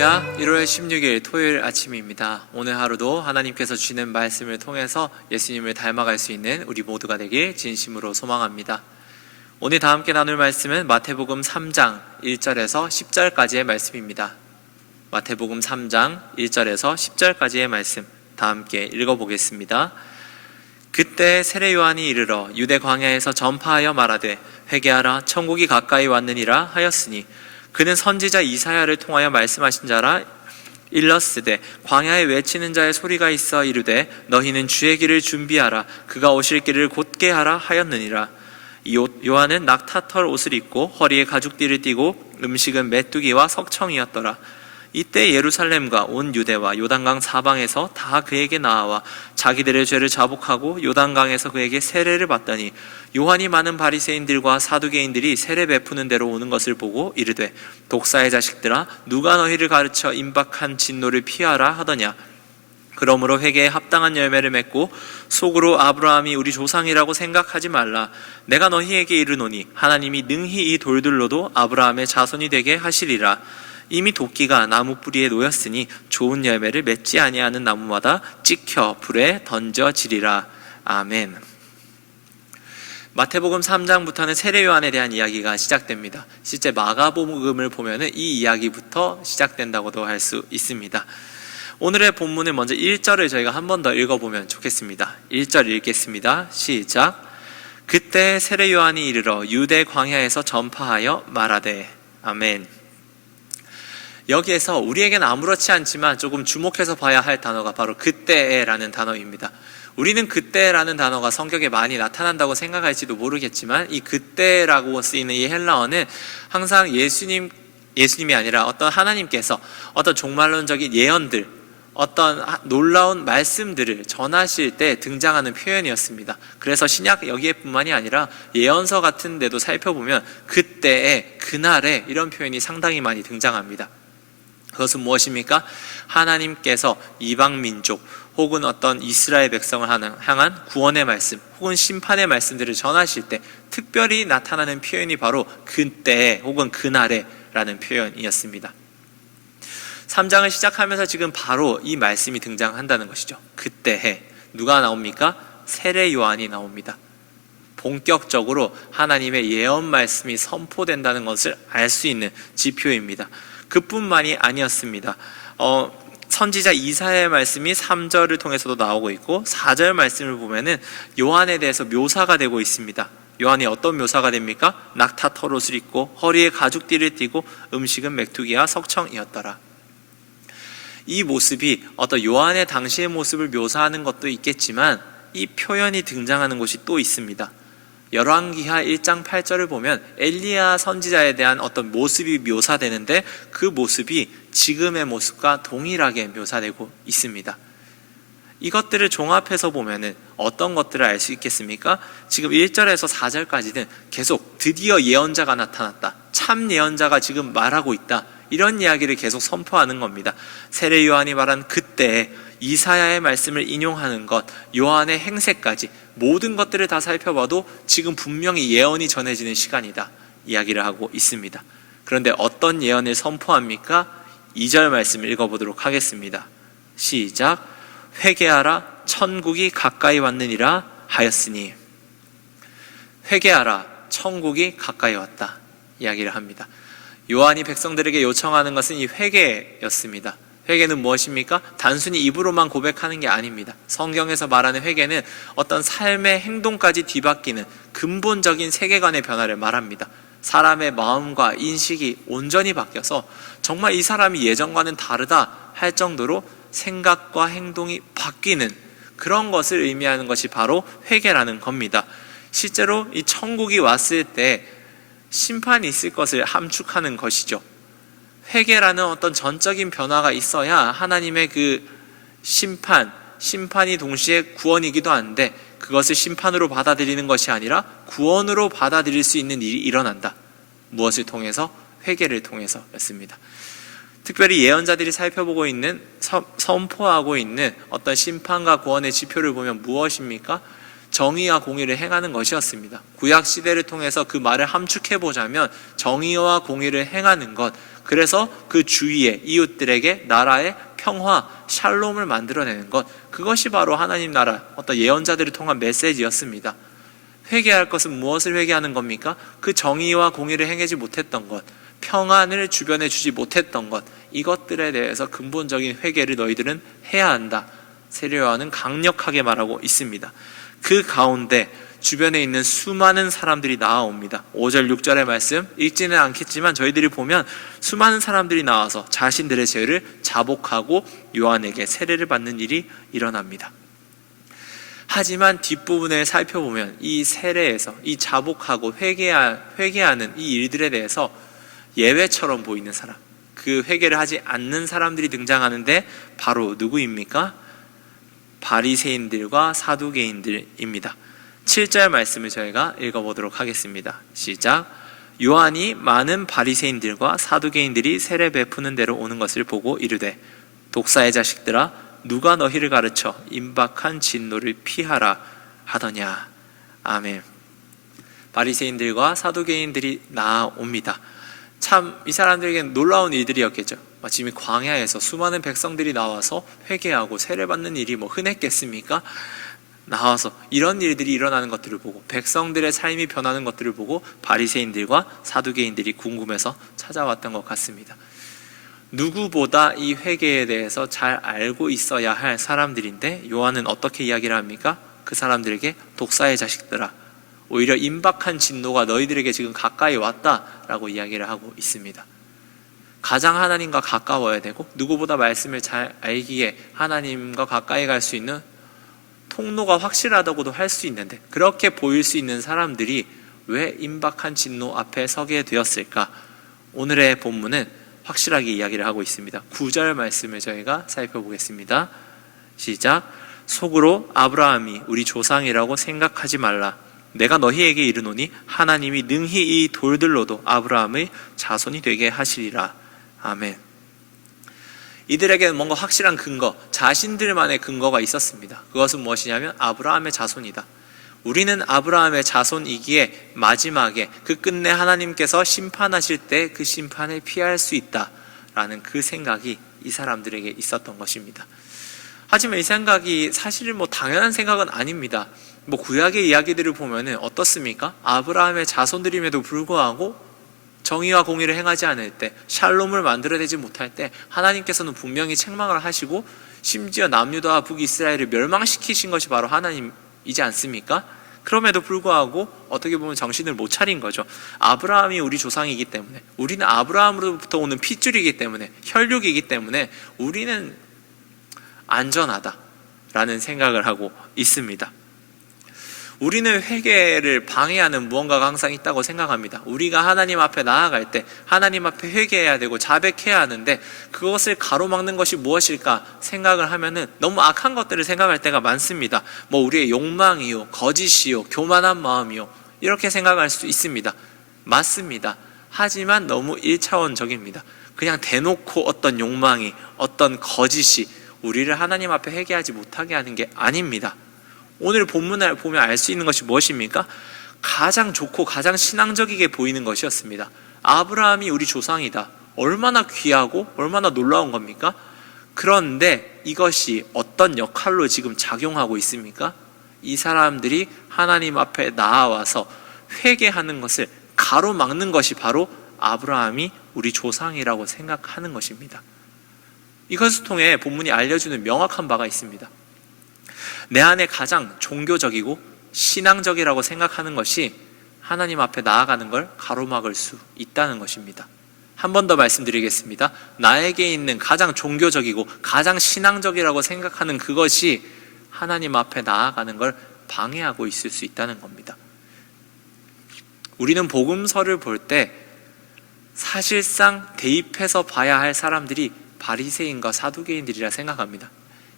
할렐루야. 1월 16일 토요일 아침입니다. 오늘 하루도 하나님께서 주시는 말씀을 통해서 예수님을 닮아갈 수 있는 우리 모두가 되길 진심으로 소망합니다. 오늘 다 함께 나눌 말씀은 마태복음 3장 1절에서 10절까지의 말씀입니다. 마태복음 3장 1절에서 10절까지의 말씀 다 함께 읽어보겠습니다. 그때 세례 요한이 이르러 유대 광야에서 전파하여 말하되 회개하라 천국이 가까이 왔느니라 하였으니 그는 선지자 이사야를 통하여 말씀하신 자라. 일렀으되 광야에 외치는 자의 소리가 있어 이르되 너희는 주의 길을 준비하라 그가 오실 길을 곧게 하라 하였느니라. 요한은 낙타털 옷을 입고 허리에 가죽띠를 띠고 음식은 메뚜기와 석청이었더라. 이때 예루살렘과 온 유대와 요단강 사방에서 다 그에게 나와 자기들의 죄를 자복하고 요단강에서 그에게 세례를 받더니 요한이 많은 바리새인들과 사두개인들이 세례 베푸는 데로 오는 것을 보고 이르되 독사의 자식들아 누가 너희를 가르쳐 임박한 진노를 피하라 하더냐. 그러므로 회개에 합당한 열매를 맺고 속으로 아브라함이 우리 조상이라고 생각하지 말라. 내가 너희에게 이르노니 하나님이 능히 이 돌들로도 아브라함의 자손이 되게 하시리라. 이미 도끼가 나무 뿌리에 놓였으니 좋은 열매를 맺지 아니하는 나무마다 찍혀 불에 던져지리라. 아멘. 마태복음 3장부터는 세례 요한에 대한 이야기가 시작됩니다. 실제 마가복음을 보면은 이 이야기부터 시작된다고도 할 수 있습니다. 오늘의 본문은 먼저 1절을 저희가 한 번 더 읽어보면 좋겠습니다. 1절 읽겠습니다. 시작. 그때 세례 요한이 이르러 유대 광야에서 전파하여 말하되. 아멘. 여기에서 우리에게는 아무렇지 않지만 조금 주목해서 봐야 할 단어가 바로 그때라는 단어입니다. 우리는 그때라는 단어가 성경에 많이 나타난다고 생각할지도 모르겠지만 이 그때라고 쓰이는 이 헬라어는 항상 예수님이 아니라 어떤 하나님께서 어떤 종말론적인 예언들, 어떤 놀라운 말씀들을 전하실 때 등장하는 표현이었습니다. 그래서 신약 여기에뿐만이 아니라 예언서 같은 데도 살펴보면 그때에, 그날에 이런 표현이 상당히 많이 등장합니다. 그것은 무엇입니까? 하나님께서 이방 민족 혹은 어떤 이스라엘 백성을 향한 구원의 말씀 혹은 심판의 말씀들을 전하실 때 특별히 나타나는 표현이 바로 그때에 혹은 그날에 라는 표현이었습니다. 3장을 시작하면서 지금 바로 이 말씀이 등장한다는 것이죠. 그때에 누가 나옵니까? 세례 요한이 나옵니다. 본격적으로 하나님의 예언 말씀이 선포된다는 것을 알 수 있는 지표입니다. 그뿐만이 아니었습니다. 선지자 이사야의 말씀이 3절을 통해서도 나오고 있고 4절 말씀을 보면은 요한에 대해서 묘사가 되고 있습니다. 요한이 어떤 묘사가 됩니까? 낙타 털옷을 입고 허리에 가죽띠를 띠고 음식은 메뚜기와 석청이었더라. 이 모습이 어떤 요한의 당시의 모습을 묘사하는 것도 있겠지만 이 표현이 등장하는 곳이 또 있습니다. 열왕기하 1장 8절을 보면 엘리야 선지자에 대한 어떤 모습이 묘사되는데 그 모습이 지금의 모습과 동일하게 묘사되고 있습니다. 이것들을 종합해서 보면은 어떤 것들을 알 수 있겠습니까? 지금 1절에서 4절까지는 계속 드디어 예언자가 나타났다, 참 예언자가 지금 말하고 있다, 이런 이야기를 계속 선포하는 겁니다. 세례 요한이 말한 그때에 이사야의 말씀을 인용하는 것, 요한의 행세까지 모든 것들을 다 살펴봐도 지금 분명히 예언이 전해지는 시간이다 이야기를 하고 있습니다. 그런데 어떤 예언을 선포합니까? 2절 말씀 읽어보도록 하겠습니다. 시작. 회개하라 천국이 가까이 왔느니라 하였으니. 회개하라 천국이 가까이 왔다 이야기를 합니다. 요한이 백성들에게 요청하는 것은 이 회개였습니다. 회개는 무엇입니까? 단순히 입으로만 고백하는 게 아닙니다. 성경에서 말하는 회개는 어떤 삶의 행동까지 뒤바뀌는 근본적인 세계관의 변화를 말합니다. 사람의 마음과 인식이 온전히 바뀌어서 정말 이 사람이 예전과는 다르다 할 정도로 생각과 행동이 바뀌는 그런 것을 의미하는 것이 바로 회개라는 겁니다. 실제로 이 천국이 왔을 때 심판이 있을 것을 함축하는 것이죠. 회개라는 어떤 전적인 변화가 있어야 하나님의 그 심판이 동시에 구원이기도 한데 그것을 심판으로 받아들이는 것이 아니라 구원으로 받아들일 수 있는 일이 일어난다. 무엇을 통해서? 회개를 통해서였습니다. 특별히 예언자들이 살펴보고 있는 선포하고 있는 어떤 심판과 구원의 지표를 보면 무엇입니까? 정의와 공의를 행하는 것이었습니다. 구약 시대를 통해서 그 말을 함축해 보자면 정의와 공의를 행하는 것, 그래서 그 주위에 이웃들에게 나라의 평화, 샬롬을 만들어내는 것, 그것이 바로 하나님 나라 어떤 예언자들을 통한 메시지였습니다. 회개할 것은 무엇을 회개하는 겁니까? 그 정의와 공의를 행하지 못했던 것, 평안을 주변에 주지 못했던 것, 이것들에 대해서 근본적인 회개를 너희들은 해야 한다. 세례 요한은 강력하게 말하고 있습니다. 그 가운데 주변에 있는 수많은 사람들이 나아옵니다. 5절 6절의 말씀 읽지는 않겠지만 저희들이 보면 수많은 사람들이 나와서 자신들의 죄를 자복하고 요한에게 세례를 받는 일이 일어납니다. 하지만 뒷부분을 살펴보면 이 세례에서 이 자복하고 회개하는 이 일들에 대해서 예외처럼 보이는 사람, 그 회개를 하지 않는 사람들이 등장하는데 바로 누구입니까? 바리새인들과 사두개인들입니다. 7절 말씀을 저희가 읽어보도록 하겠습니다. 시작. 요한이 많은 바리새인들과 사두개인들이 세례 베푸는 데로 오는 것을 보고 이르되 독사의 자식들아 누가 너희를 가르쳐 임박한 진노를 피하라 하더냐. 아멘. 바리새인들과 사두개인들이 나옵니다. 참 이 사람들에게는 놀라운 일들이었겠죠. 마침 광야에서 수많은 백성들이 나와서 회개하고 세례받는 일이 흔했겠습니까? 나와서 이런 일들이 일어나는 것들을 보고 백성들의 삶이 변하는 것들을 보고 바리새인들과 사두개인들이 궁금해서 찾아왔던 것 같습니다. 누구보다 이 회개에 대해서 잘 알고 있어야 할 사람들인데 요한은 어떻게 이야기를 합니까? 그 사람들에게 독사의 자식들아, 오히려 임박한 진노가 너희들에게 지금 가까이 왔다라고 이야기를 하고 있습니다. 가장 하나님과 가까워야 되고 누구보다 말씀을 잘 알기에 하나님과 가까이 갈 수 있는 통로가 확실하다고도 할 수 있는데 그렇게 보일 수 있는 사람들이 왜 임박한 진노 앞에 서게 되었을까? 오늘의 본문은 확실하게 이야기를 하고 있습니다. 9절 말씀을 저희가 살펴보겠습니다. 시작. 속으로 아브라함이 우리 조상이라고 생각하지 말라. 내가 너희에게 이르노니 하나님이 능히 이 돌들로도 아브라함의 자손이 되게 하시리라. 아멘. 이들에게는 뭔가 확실한 근거, 자신들만의 근거가 있었습니다. 그것은 무엇이냐면 아브라함의 자손이다. 우리는 아브라함의 자손이기에 마지막에 그 끝내 하나님께서 심판하실 때 그 심판을 피할 수 있다라는 그 생각이 이 사람들에게 있었던 것입니다. 하지만 이 생각이 사실은 당연한 생각은 아닙니다. 구약의 이야기들을 보면은 어떻습니까? 아브라함의 자손들임에도 불구하고 정의와 공의를 행하지 않을 때, 샬롬을 만들어내지 못할 때 하나님께서는 분명히 책망을 하시고 심지어 남유다와 북이스라엘을 멸망시키신 것이 바로 하나님이지 않습니까? 그럼에도 불구하고 어떻게 보면 정신을 못 차린 거죠. 아브라함이 우리 조상이기 때문에, 우리는 아브라함으로부터 오는 핏줄이기 때문에, 혈육이기 때문에 우리는 안전하다라는 생각을 하고 있습니다. 우리는 회개를 방해하는 무언가가 항상 있다고 생각합니다. 우리가 하나님 앞에 나아갈 때 하나님 앞에 회개해야 되고 자백해야 하는데 그것을 가로막는 것이 무엇일까 생각을 하면은 너무 악한 것들을 생각할 때가 많습니다. 우리의 욕망이요, 거짓이요, 교만한 마음이요, 이렇게 생각할 수 있습니다. 맞습니다. 하지만 너무 1차원적입니다. 그냥 대놓고 어떤 욕망이, 어떤 거짓이 우리를 하나님 앞에 회개하지 못하게 하는 게 아닙니다. 오늘 본문을 보면 알 수 있는 것이 무엇입니까? 가장 좋고 가장 신앙적이게 보이는 것이었습니다. 아브라함이 우리 조상이다. 얼마나 귀하고 얼마나 놀라운 겁니까? 그런데 이것이 어떤 역할로 지금 작용하고 있습니까? 이 사람들이 하나님 앞에 나아와서 회개하는 것을 가로막는 것이 바로 아브라함이 우리 조상이라고 생각하는 것입니다. 이것을 통해 본문이 알려주는 명확한 바가 있습니다. 내 안에 가장 종교적이고 신앙적이라고 생각하는 것이 하나님 앞에 나아가는 걸 가로막을 수 있다는 것입니다. 한 번 더 말씀드리겠습니다. 나에게 있는 가장 종교적이고 가장 신앙적이라고 생각하는 그것이 하나님 앞에 나아가는 걸 방해하고 있을 수 있다는 겁니다. 우리는 복음서를 볼 때 사실상 대입해서 봐야 할 사람들이 바리새인과 사두개인들이라 생각합니다.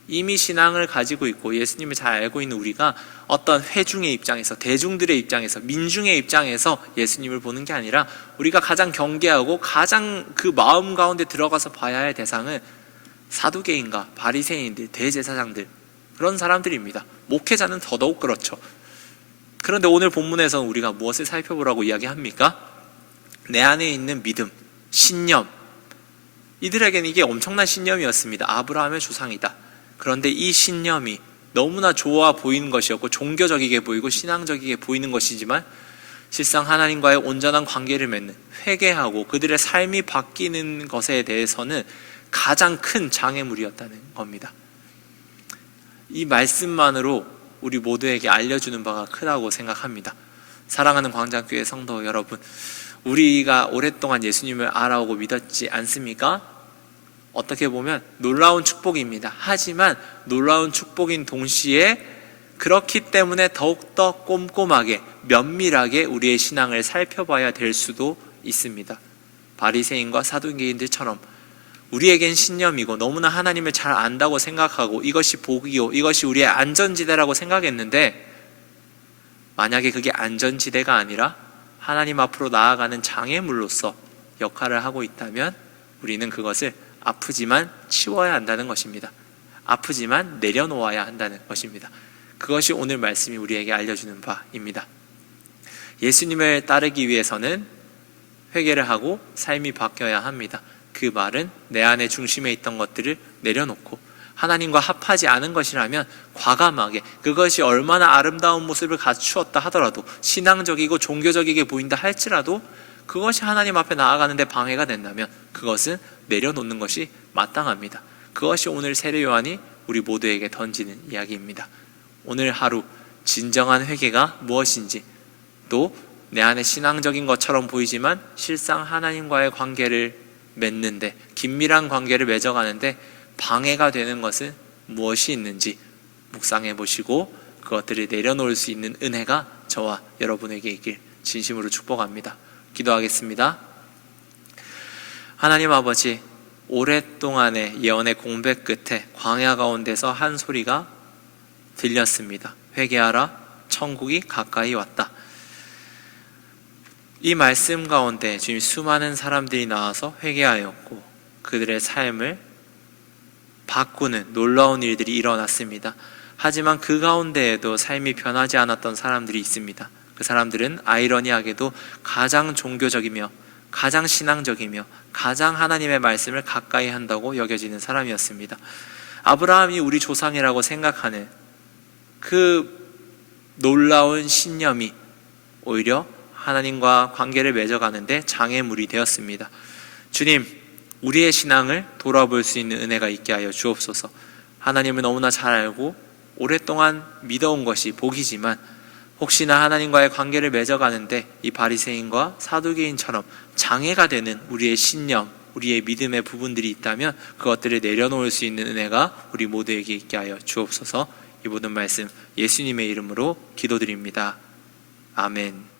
이미 신앙을 가지고 있고 예수님을 잘 알고 있는 우리가 어떤 회중의 입장에서, 대중들의 입장에서, 민중의 입장에서 예수님을 보는 게 아니라 우리가 가장 경계하고 가장 그 마음 가운데 들어가서 봐야 할 대상은 사두개인과 바리새인들, 대제사장들, 그런 사람들입니다. 목회자는 더더욱 그렇죠. 그런데 오늘 본문에서는 우리가 무엇을 살펴보라고 이야기합니까? 내 안에 있는 믿음, 신념. 이들에게는 이게 엄청난 신념이었습니다. 아브라함의 조상이다. 그런데 이 신념이 너무나 좋아 보이는 것이었고 종교적이게 보이고 신앙적이게 보이는 것이지만 실상 하나님과의 온전한 관계를 맺는, 회개하고 그들의 삶이 바뀌는 것에 대해서는 가장 큰 장애물이었다는 겁니다. 이 말씀만으로 우리 모두에게 알려주는 바가 크다고 생각합니다. 사랑하는 광장교회 성도 여러분, 우리가 오랫동안 예수님을 알아오고 믿었지 않습니까? 어떻게 보면 놀라운 축복입니다. 하지만 놀라운 축복인 동시에 그렇기 때문에 더욱더 꼼꼼하게 면밀하게 우리의 신앙을 살펴봐야 될 수도 있습니다. 바리새인과 사두개인들처럼 우리에겐 신념이고 너무나 하나님을 잘 안다고 생각하고 이것이 복이요, 이것이 우리의 안전지대라고 생각했는데 만약에 그게 안전지대가 아니라 하나님 앞으로 나아가는 장애물로서 역할을 하고 있다면 우리는 그것을 아프지만 치워야 한다는 것입니다. 아프지만 내려놓아야 한다는 것입니다. 그것이 오늘 말씀이 우리에게 알려주는 바입니다. 예수님을 따르기 위해서는 회개를 하고 삶이 바뀌어야 합니다. 그 말은 내 안에 중심에 있던 것들을 내려놓고 하나님과 합하지 않은 것이라면 과감하게, 그것이 얼마나 아름다운 모습을 갖추었다 하더라도, 신앙적이고 종교적이게 보인다 할지라도 그것이 하나님 앞에 나아가는데 방해가 된다면 그것은 내려놓는 것이 마땅합니다. 그것이 오늘 세례 요한이 우리 모두에게 던지는 이야기입니다. 오늘 하루 진정한 회개가 무엇인지, 또 내 안에 신앙적인 것처럼 보이지만 실상 하나님과의 관계를 맺는데, 긴밀한 관계를 맺어가는데 방해가 되는 것은 무엇이 있는지 묵상해 보시고 그것들을 내려놓을 수 있는 은혜가 저와 여러분에게 있길 진심으로 축복합니다. 기도하겠습니다. 하나님 아버지, 오랫동안의 예언의 공백 끝에 광야 가운데서 한 소리가 들렸습니다. 회개하라, 천국이 가까이 왔다. 이 말씀 가운데 주님, 수많은 사람들이 나와서 회개하였고 그들의 삶을 바꾸는 놀라운 일들이 일어났습니다. 하지만 그 가운데에도 삶이 변하지 않았던 사람들이 있습니다. 그 사람들은 아이러니하게도 가장 종교적이며 가장 신앙적이며 가장 하나님의 말씀을 가까이 한다고 여겨지는 사람이었습니다. 아브라함이 우리 조상이라고 생각하는 그 놀라운 신념이 오히려 하나님과 관계를 맺어가는데 장애물이 되었습니다. 주님, 우리의 신앙을 돌아볼 수 있는 은혜가 있게 하여 주옵소서. 하나님을 너무나 잘 알고 오랫동안 믿어온 것이 복이지만 혹시나 하나님과의 관계를 맺어가는데 이 바리새인과 사두개인처럼 장애가 되는 우리의 신념, 우리의 믿음의 부분들이 있다면 그것들을 내려놓을 수 있는 은혜가 우리 모두에게 있게 하여 주옵소서. 이 모든 말씀 예수님의 이름으로 기도드립니다. 아멘.